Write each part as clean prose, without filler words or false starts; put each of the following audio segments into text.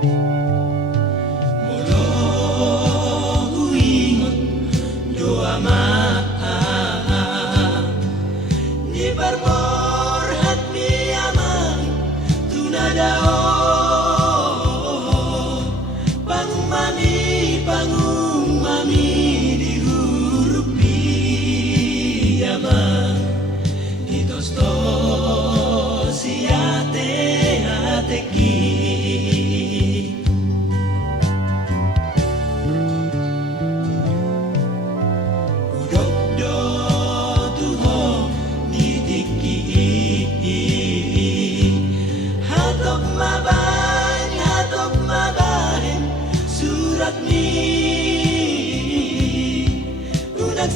Mula huingot doa maaf ni barborhat ni amang tunadao pangung mami di huruf amang ditosto siate hateki udok do tuho nitiki hatok mabahen surat ni unak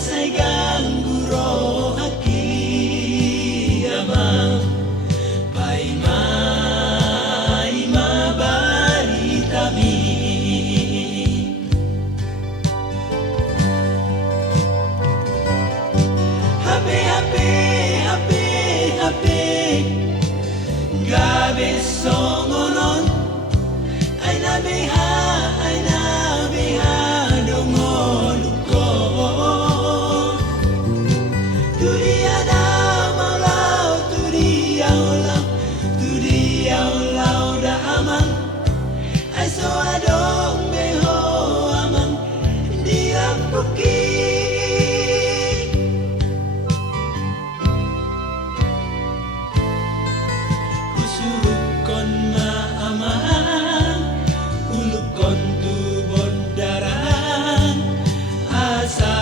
saigang guro haki amang paima baritami hape gabe songonon ay nabeha dongoluko turiada malau turiau lau da amang ay so adong beho amang diampuki kon maamang ulukon tu bondaran asa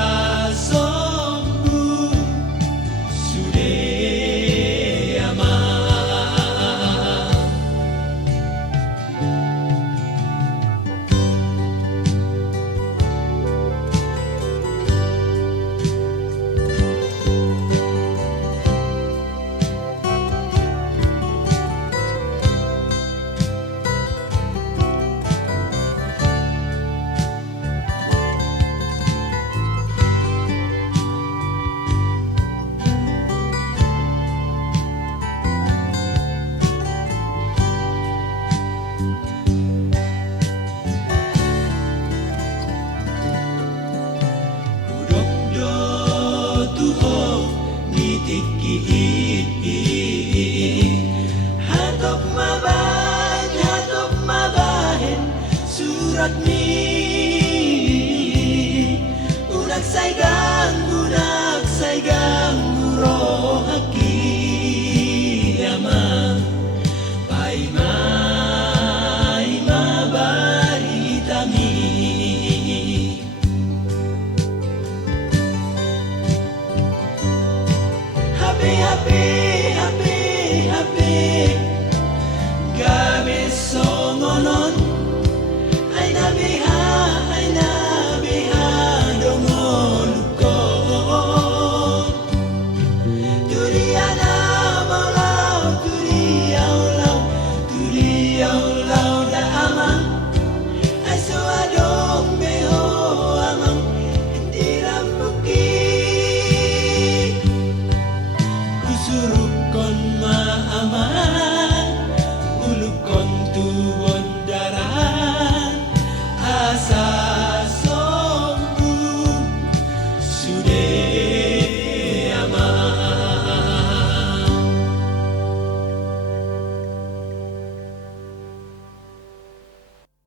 sombu sude amang hatok mabahen surat ni